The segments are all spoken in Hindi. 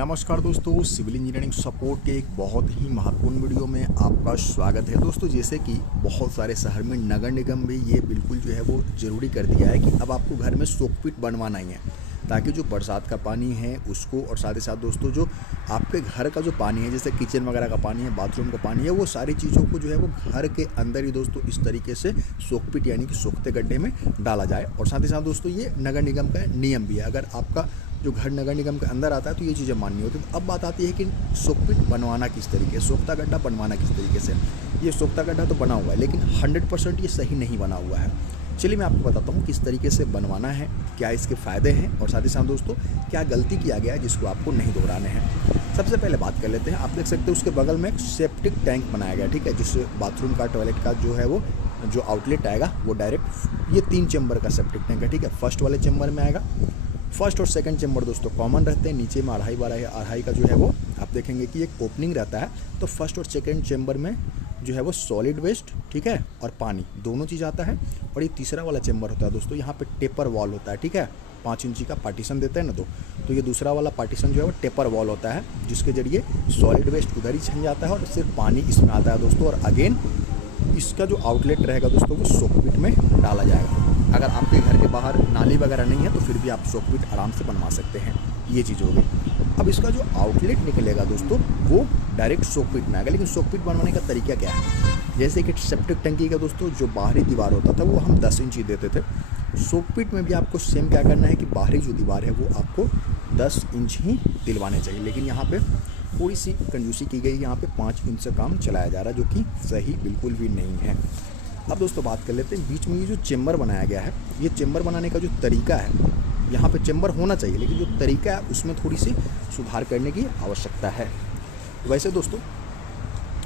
नमस्कार दोस्तों, सिविल इंजीनियरिंग सपोर्ट के एक बहुत ही महत्वपूर्ण वीडियो में आपका स्वागत है। दोस्तों, जैसे कि बहुत सारे शहर में नगर निगम भी ये बिल्कुल जो है वो ज़रूरी कर दिया है कि अब आपको घर में सोकपिट बनवाना ही है, ताकि जो बरसात का पानी है उसको, और साथ ही साथ दोस्तों जो आपके घर का जो पानी है, जैसे किचन वगैरह का पानी है, बाथरूम का पानी है, वो सारी चीज़ों को जो है वो घर के अंदर ही दोस्तों इस तरीके से सोकपिट यानी कि सोखते गड्ढे में डाला जाए। और साथ ही साथ दोस्तों ये नगर निगम का नियम भी है, अगर आपका जो घर नगर निगम के अंदर आता है तो ये चीज़ें माननी होती है। तो अब बात आती है कि सोकपिट बनवाना किस तरीके से, सोखता गड्ढा बनवाना किस तरीके से। ये सोखता गड्ढा तो बना हुआ है, लेकिन 100% ये सही नहीं बना हुआ है। चलिए मैं आपको बताता हूँ किस तरीके से बनवाना है, क्या इसके फ़ायदे हैं, और साथ ही साथ दोस्तों क्या गलती किया गया है जिसको आपको नहीं दोहराने हैं। सबसे पहले बात कर लेते हैं। आप देख सकते हैं उसके बगल में एक सेप्टिक टैंक बनाया गया है, ठीक है, जिससे बाथरूम का, टॉयलेट का जो है वो जो आउटलेट आएगा वो डायरेक्ट ये 3 चैम्बर का सेप्टिक टैंक है, ठीक है। फर्स्ट वाले चैम्बर में आएगा। फर्स्ट और सेकंड चैम्बर दोस्तों कॉमन रहते हैं। नीचे में अढ़ाई का जो है वो आप देखेंगे कि एक ओपनिंग रहता है। तो फर्स्ट और सेकंड चैम्बर में जो है वो सॉलिड वेस्ट, ठीक है, और पानी दोनों चीज़ आता है। और ये तीसरा वाला चैम्बर होता है दोस्तों, यहाँ पे टेपर वॉल होता है, ठीक है, 5 इंची का पार्टीशन देते हैं ना, तो ये दूसरा वाला पार्टीशन जो है वो टेपर वॉल होता है, जिसके जरिए सॉलिड वेस्ट उधर ही छन जाता है और सिर्फ पानी इसमें आता है दोस्तों। और अगेन इसका जो आउटलेट रहेगा दोस्तों वो सोकपिट में डाला जाएगा। अगर आपके घर के बाहर नाली वगैरह नहीं है तो फिर भी आप सोकपिट आराम से बनवा सकते हैं। ये चीज़ होगी। अब इसका जो आउटलेट निकलेगा दोस्तों वो डायरेक्ट सोकपिट में आएगा। लेकिन सोकपिट बनवाने का तरीका क्या है, जैसे कि सेप्टिक टंकी का दोस्तों जो बाहरी दीवार होता था वो हम 10 इंची देते थे। सोकपिट में भी आपको सेम क्या करना है कि बाहरी जो दीवार है वो आपको 10 इंच ही दिलवाने चाहिए। लेकिन यहाँ पे थोड़ी सी कंजूसी की गई, यहाँ पे 5 इंच से काम चलाया जा रहा है, जो कि सही बिल्कुल भी नहीं है। अब दोस्तों बात कर लेते हैं बीच में ये जो चेम्बर बनाया गया है, ये चेम्बर बनाने का जो तरीका है, यहाँ पे चेम्बर होना चाहिए, लेकिन जो तरीका है उसमें थोड़ी सी सुधार करने की आवश्यकता है। वैसे दोस्तों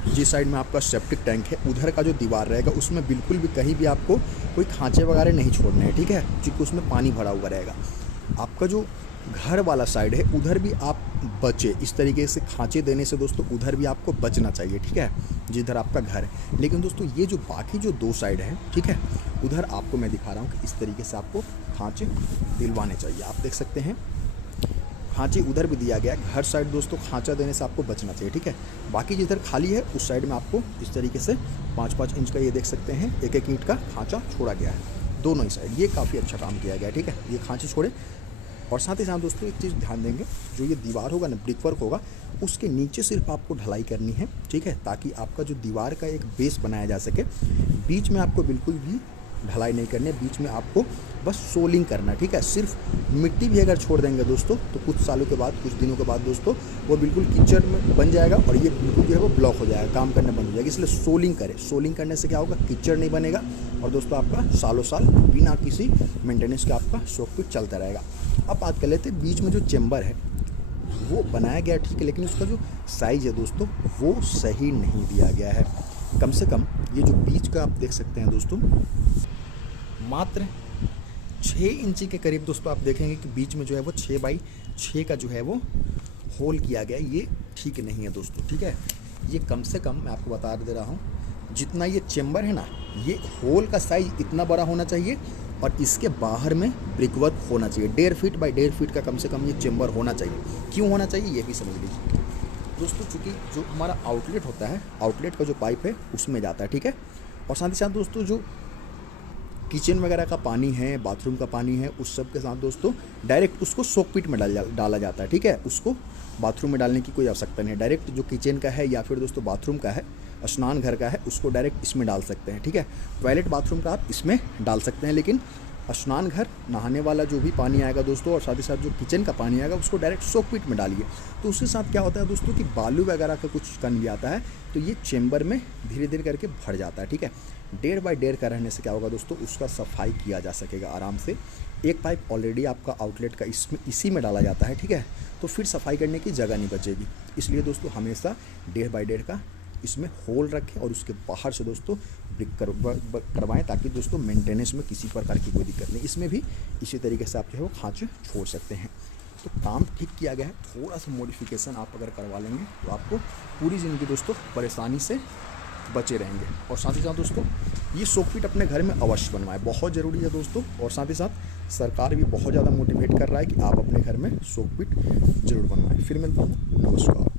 जिस साइड में आपका सेप्टिक टैंक है उधर का जो दीवार रहेगा उसमें बिल्कुल भी कहीं भी आपको कोई खांचे वगैरह नहीं छोड़ने हैं, ठीक है, क्योंकि उसमें पानी भरा हुआ रहेगा। आपका जो घर वाला साइड है उधर भी आप बचे, इस तरीके से खांचे देने से दोस्तों उधर भी आपको बचना चाहिए, ठीक है, जिधर आपका घर है। लेकिन दोस्तों ये जो बाकी जो 2 साइड है, ठीक है, उधर आपको मैं दिखा रहा हूँ कि इस तरीके से आपको खांचे दिलवाने चाहिए। आप देख सकते हैं खांचे उधर भी दिया गया है। हर साइड दोस्तों खांचा देने से आपको बचना चाहिए, ठीक है। बाकी जिधर खाली है उस साइड में आपको इस तरीके से 5-5 इंच का, ये देख सकते हैं, एक ईंट का खांचा छोड़ा गया है दोनों ही साइड। ये काफ़ी अच्छा काम किया गया है, ठीक है, ये खांचे छोड़े। और साथ ही साथ दोस्तों एक चीज़ ध्यान देंगे, जो ये दीवार होगा ना, ब्रिक वर्क होगा, उसके नीचे सिर्फ आपको ढलाई करनी है, ठीक है, ताकि आपका जो दीवार का एक बेस बनाया जा सके। बीच में आपको बिल्कुल भी ढलाई नहीं करनी है, बीच में आपको बस सोलिंग करना है, ठीक है। सिर्फ मिट्टी भी अगर छोड़ देंगे दोस्तों तो कुछ सालों के बाद, कुछ दिनों के बाद दोस्तों वो बिल्कुल कीचड़ में बन जाएगा और ये बिल्कुल जो है वो ब्लॉक हो जाएगा, काम करने बंद हो जाएगा। इसलिए सोलिंग करें। सोलिंग करने से क्या होगा, कीचड़ नहीं बनेगा और दोस्तों आपका सालों साल बिना किसी मेंटेनेंस के आपका सोकपिट चलता रहेगा। अब बात कर लेते हैं बीच में जो चेम्बर है वो बनाया गया, ठीक है, लेकिन उसका जो साइज़ है दोस्तों वो सही नहीं दिया गया है। कम से कम ये जो बीच का आप देख सकते हैं दोस्तों मात्र 6 इंची के करीब दोस्तों आप देखेंगे कि बीच में जो है वो 6 बाई 6 का जो है वो होल किया गया है। ये ठीक नहीं है दोस्तों, ठीक है। ये कम से कम मैं आपको बता दे रहा हूँ, जितना ये चेम्बर है ना, ये होल का साइज इतना बड़ा होना चाहिए और इसके बाहर में ब्रिकवर्क होना चाहिए। 1.5 फीट बाई 1.5 फीट का कम से कम ये चेम्बर होना चाहिए। क्यों होना चाहिए ये भी समझ लीजिए दोस्तों, चूँकि जो हमारा आउटलेट होता है, आउटलेट का जो पाइप है उसमें जाता है, ठीक है। और साथ ही साथ दोस्तों जो किचन वगैरह का पानी है, बाथरूम का पानी है, उस सब के साथ दोस्तों डायरेक्ट उसको सोकपिट में डाला जाता है, ठीक है। उसको बाथरूम में डालने की कोई आवश्यकता नहीं है। डायरेक्ट जो किचन का है या फिर दोस्तों बाथरूम का है, स्नान घर का है, उसको डायरेक्ट इसमें डाल सकते हैं, ठीक है। टॉयलेट बाथरूम का आप इसमें डाल सकते हैं, लेकिन स्नान घर, नहाने वाला जो भी पानी आएगा दोस्तों और साथ ही साथ जो किचन का पानी आएगा उसको डायरेक्ट सोकपिट में डालिए। तो उसके साथ क्या होता है दोस्तों कि बालू वगैरह का कुछ कण भी आता है, तो ये चेम्बर में धीरे धीरे करके भर जाता है, ठीक है। 1.5 बाई 1.5 का रहने से क्या होगा दोस्तों, उसका सफाई किया जा सकेगा आराम से। एक पाइप ऑलरेडी आपका आउटलेट का इसी में डाला जाता है, ठीक है, तो फिर सफाई करने की जगह नहीं बचेगी। इसलिए दोस्तों हमेशा 1.5 बाई 1.5 का इसमें होल रखें और उसके बाहर से दोस्तों ब्रिक करवाएं, ताकि दोस्तों मेंटेनेंस में किसी प्रकार की कोई दिक्कत नहीं। इसमें भी इसी तरीके से आप जो है वो खांचे छोड़ सकते हैं। तो काम ठीक किया गया है, थोड़ा सा मॉडिफिकेशन आप अगर करवा लेंगे तो आपको पूरी ज़िंदगी दोस्तों परेशानी से बचे रहेंगे। और साथ ही साथ दोस्तों ये सोकपिट अपने घर में अवश्य बनवाएं, बहुत ज़रूरी है दोस्तों। और साथ ही साथ सरकार भी बहुत ज़्यादा मोटिवेट कर रहा है कि आप अपने घर में शोक पीट जरूर बनवाएं। फिर मिलता हूँ, नमस्कार।